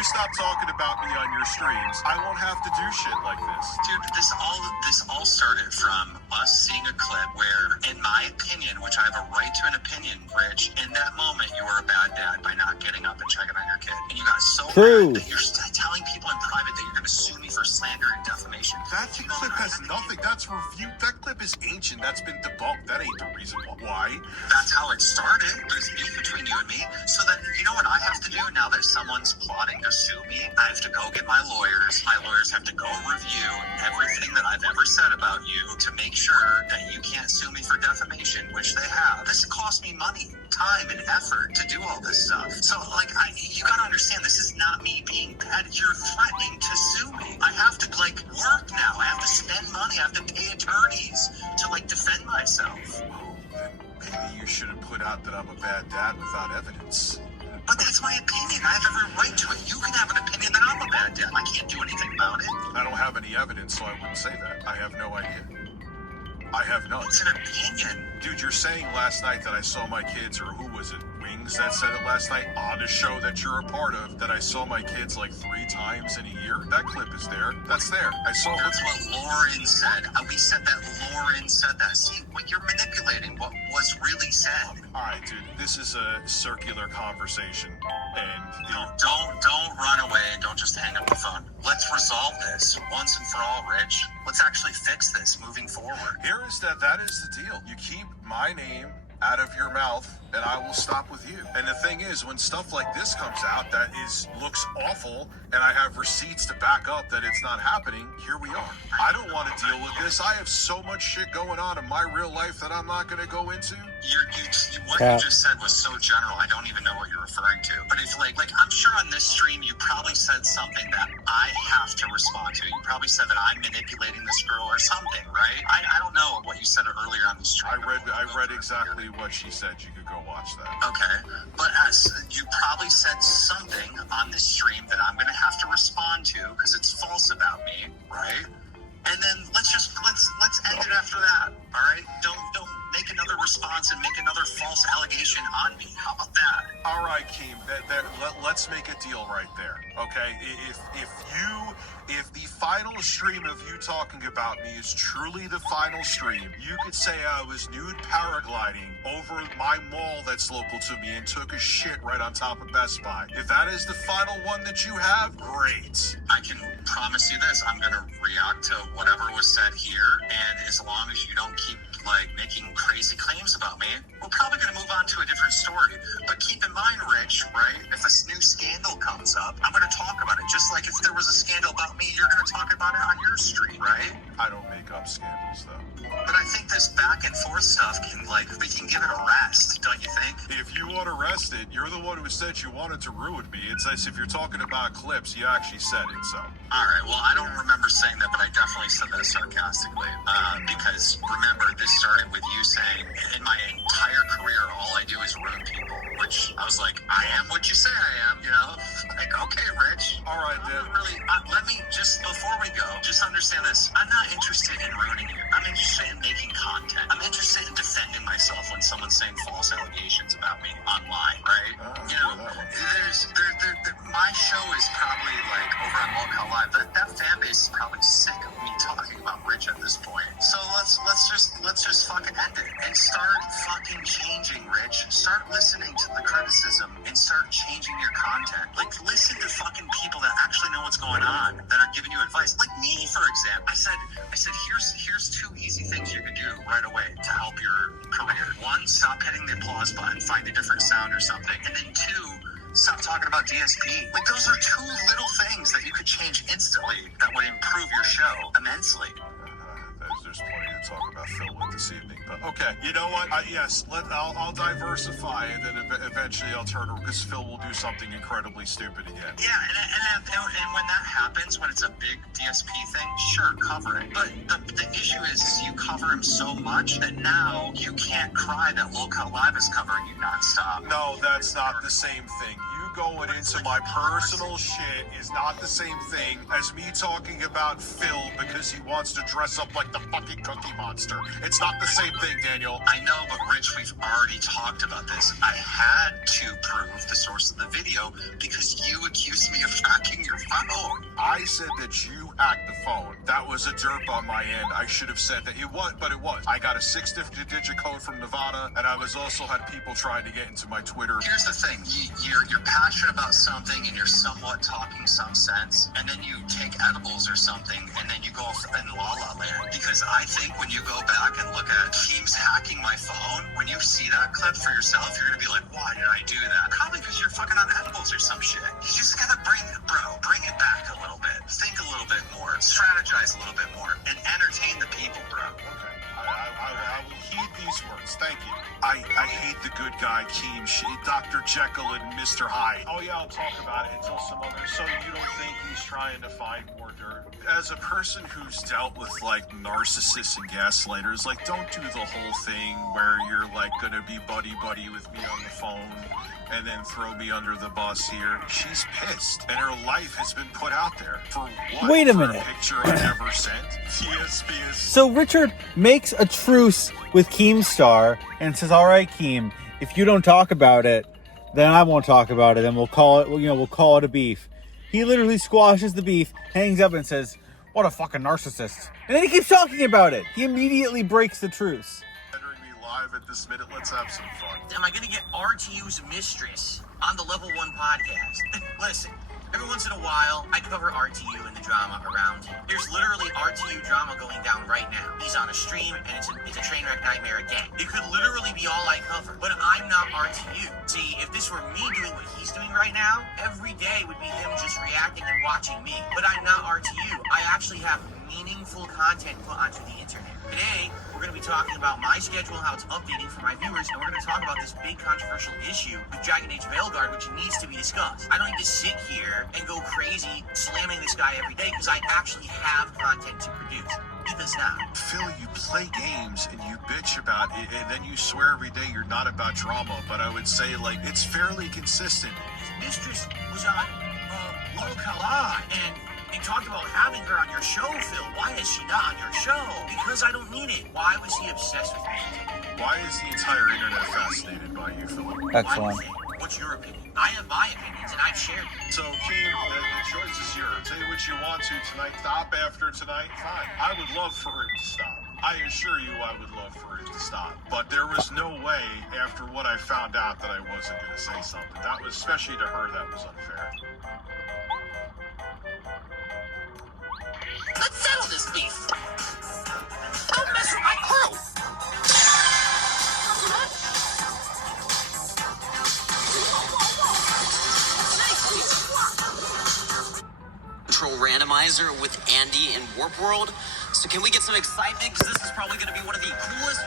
you stop talking about me on your streams, I won't have to do shit like this. Dude, this all started from us seeing a clip where, in my opinion, which I have a right to an opinion, Rich, in that moment you were a bad dad by not getting up and checking on your kid. And you got so mad that you're telling people in private that you're going to sue me for slander and defamation. That clip has nothing. That's reviewed. That clip is ancient. That's been debunked. That ain't the reason why. That's how it started. There's beef between you and me. So then, you know what I have to do now that someone's plotting to sue me? I have to go get my lawyers. My lawyers have to go review everything that I've ever said about you to make sure that you can't sue me for defamation, which they have. This cost me money, time, and effort to do all this stuff. So, like, you gotta understand, this is not me being bad. You're threatening to sue me. I have to, like, work now. I have to spend money. I have to pay attorneys to, like, defend myself. Then maybe you should have put out that I'm a bad dad without evidence. But that's my opinion. I have every right to it. You can have an opinion that I'm a bad dad. I can't do anything about it. I don't have any evidence, so I wouldn't say that. I have no idea. I have none. It's an opinion. Dude, you're saying last night that I saw my kids, or who was it, Wings, that said it last night on a show that you're a part of, that I saw my kids like 3 times in a year? That clip is there. That's there. I saw it. That's what Lauren said. We said that Lauren said that. See, what you're manipulating what was really said. All right, dude, this is a circular conversation, and don't run away and don't just hang up the phone. Let's resolve this once and for all, Rich. Let's actually fix this moving forward. That is the deal. You keep my name out of your mouth, and I will stop with you. And the thing is, when stuff like this comes out that looks awful, and I have receipts to back up that it's not happening, here we are. I don't want to deal with this. I have so much shit going on in my real life that I'm not going to go into. What you just said was so general, I don't even know what you're referring to. But it's like I'm sure on this stream you probably said something that I have to respond to. You probably said that I'm manipulating this girl or something, right? I don't know what you said earlier on the stream. I read exactly what she said. You could go watch that. Okay, but you probably said something on this stream that I'm going to have to respond to because it's false about me, right? And then let's end it after that. All right, don't make another response and make another false allegation on me. How about that? All right, Keem. Let's make a deal right there. Okay, if the final stream of you talking about me is truly the final stream, you could say I was nude paragliding over my mall that's local to me and took a shit right on top of Best Buy. If that is the final one that you have, great. I can promise you this, I'm going to react to whatever was said here, and as long as you don't keep making crazy claims about me, we're probably going to move on to a different story. But keep in mind, Rich, right, if a new scandal comes up, I'm going to talk about it. Just like if there was a scandal about me, you're going to talk about it on your stream, right? I don't make up scandals, though. But I think this back and forth stuff we can give it a rest, don't you think? If you want arrested, you're the one who said you wanted to ruin me. It's as if you're talking about clips, you actually said it, so. All right, well, I don't remember saying that, but I definitely said that sarcastically. Because remember, this started with you saying, in my entire career, all I do is ruin people, which I was like, I am what you say I am, you know? Like, okay, Rich. All right, then. Let me just, before we go, just understand this. I'm not interested in ruining you. I'm interested in making content. I'm interested in defending myself when someone's saying false allegations about me online, right? You know, my show is probably over on Locale Live, but that fan base is probably sick of me talking about Rich at this point. So let's just fucking end it and start fucking changing, Rich. Start listening to the criticism and start changing your content. Listen to fucking people that actually know what's going on, that are giving you advice. Like me, for example. I said here's 2 easy things you could do right away to help your career. 1, stop hitting the applause button, find a different sound or something. And then 2, stop talking about DSP. Those are 2 little things that you could change instantly that would improve your show immensely. There's plenty to talk about Phil with this evening, but okay. You know what? Yes, I'll diversify, and then eventually I'll turn it because Phil will do something incredibly stupid again. Yeah, and when that happens, when it's a big DSP thing, sure, cover it. But the issue is you cover him so much that now you can't cry that Locale Live is covering you nonstop. No, that's not the same thing. Going into my personal shit is not the same thing as me talking about Phil because he wants to dress up like the fucking Cookie Monster. It's not the same thing, Daniel. I know, but Rich, we've already talked about this. I had to prove the source of the video because you accused me of not I said that you hacked the phone, that was a derp on my end. I should have said that it was, but it was. I got a 6-digit code from Nevada, and I was also had people trying to get into my Twitter. Here's the thing, you're passionate about something and you're somewhat talking some sense, and then you take edibles or something, and then you go in la la land. Because I think when you go back and look at Keem's hacking my phone, when you see that clip for yourself, you're gonna be like, why did I do that? Probably because you're fucking on edibles or some shit. You just gotta bring it back a little bit. Think a little bit more. Strategize a little bit more. And entertain the people, bro. Okay. I will heed these words. Thank you. I hate the good guy, Keem, Dr. Jekyll and Mr. Hyde. Oh yeah, I'll talk about it until some other. So you don't think he's trying to find more dirt? As a person who's dealt with like narcissists and gaslighters, like don't do the whole thing where you're like gonna be buddy with me on the phone and then throw me under the bus here. She's pissed, and her life has been put out there. For what? Wait a For minute. A picture I never sent? TSP is... So Richard makes a truce with Keemstar and says, all right, Keem, if you don't talk about it, then I won't talk about it, and we'll call it a beef. He literally squashes the beef, hangs up and says, what a fucking narcissist. And then he keeps talking about it. He immediately breaks the truce. Entering me live at this minute. Let's have some fun. Am I going to get RTU's mistress on the Level 1 podcast? Listen, every once in a while, I cover RTU and the drama around him. There's literally RTU drama going down right now. He's on a stream, and it's a train wreck nightmare again. It could literally be all I cover, but I'm not RTU. See, if this were me doing what he's doing right now, every day would be him just reacting and watching me. But I'm not RTU. I actually have meaningful content put onto the internet. Today, we're going to be talking about my schedule and how it's updating for my viewers, and we're going to talk about this big controversial issue with Dragon Age Veilguard, which needs to be discussed. I don't need to sit here and go crazy slamming this guy every day because I actually have content to produce. He does not. Phil, you play games and you bitch about it, and then you swear every day you're not about drama, but I would say, like, it's fairly consistent. His mistress was on Lol Kala, and they talked about having her on your show, Phil. Why is she not on your show? Because I don't need it. Why was he obsessed with me? Why is the entire internet fascinated by you, Philip? Why do Excellent. you think? What's your opinion? I have my opinions, and I've shared them. So, Keem, the choice is yours. Say what you want to tonight. Stop after tonight. Fine. I would love for it to stop. I assure you I would love for it to stop. But there was no way, after what I found out, that I wasn't going to say something. That was, especially to her, that was unfair. Let's settle this beef. Don't mess with my crew. Control randomizer with Andy in Warp World. So can we get some excitement? Because this is probably going to be one of the coolest